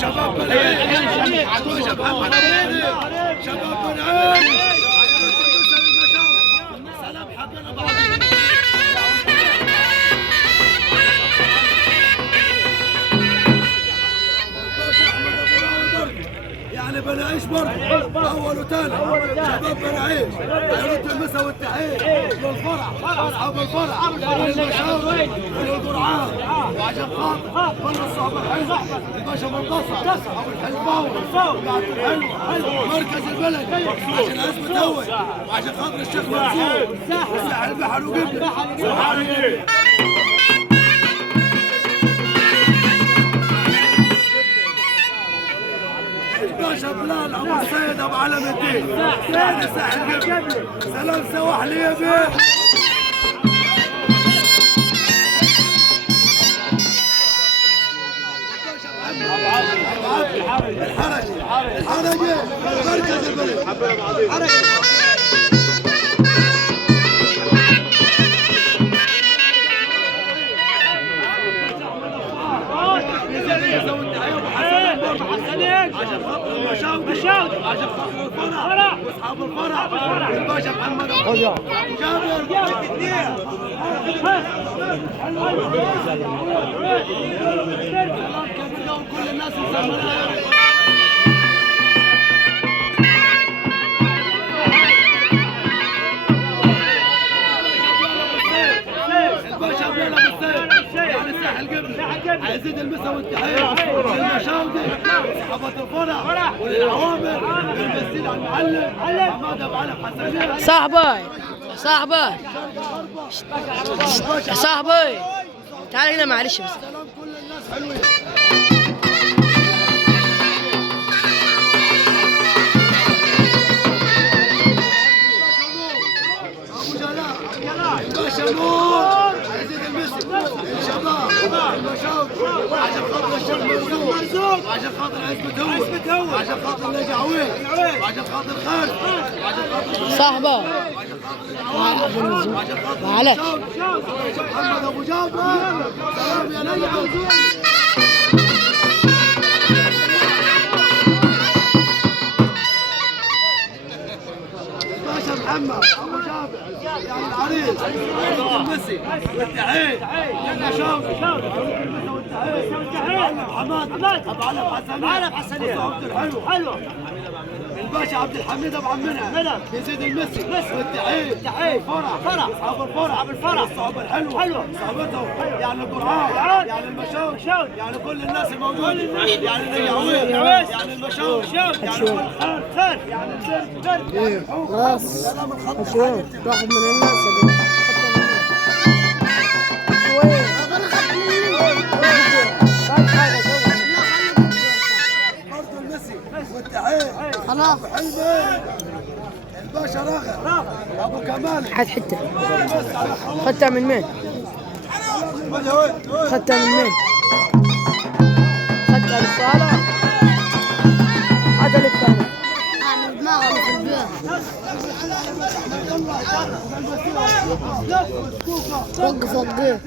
شباب بنعيش سلام حقنا بعضين يعني بنعيش برضه اول وثاني شباب بنعيش يرد المسا والتحيه للفرع اصحاب الفرع والمشاوي والقرعان وعشان خاطر كل الصحبه الحلوه الباشا منتصر ابو الحلفاوي وعبد الحلو مركز البلد عشان اسمه توي وعشان خاطر الشيخ منصور وساحل البحر وقبله الباشا بلال ابو السيد ابو علم الدين سيد الساحل قبل سلام سواحلي يا بيه الحرجي مركز البلد عشان خاطر المشاوي عشان خاطر الفرح واصحاب الفرح الباشا محمد ابو جابر كل الناس الباشا بلال ابو السيد يعني الساحل قبل عايزين المسا والتحيه للمشاودي وصحابه الفرح وللعوامل المسيل على المعلم حماد ابو علي حسنين صاحبي تعال هنا معلش بس. سلام كل الناس حلوين الباشا نور عايزين المسي الشباب المشاوي وعشان خاطر الشيخ مرزوق وعشان خاطر عزبة هو وعشان خاطر نجعوين وعشان خاطر خالد وعشان خاطر صاحبه وعشان خاطر وعشان خاطر محمد ابو جابر سلام يا نجعوين الباشا محمد ابو جابر يعني العريس المسي والتحيه للمشاوي حماد ابو علي حسنين حلو الباشا عبد الحميد ابو عمنا يزيد المسي والتحيه فرح اصحاب الفرح الصحبه الحلوه صحبتهم يعني القرعان يعني المشاوي يعني كل الناس الموجوده يعني النجاوين يعني المشاوي يعني كل خير يعني البر خلاص شوي واحد من الناس اللي شوي برضه المسي والتحيه خلاص الباشا راغب ابو كمال حد حته خدتها من مين؟ خدتها من مين؟ خدتها للصالة؟ هذا للثاني أنا دماغي في البيت. وقف وقف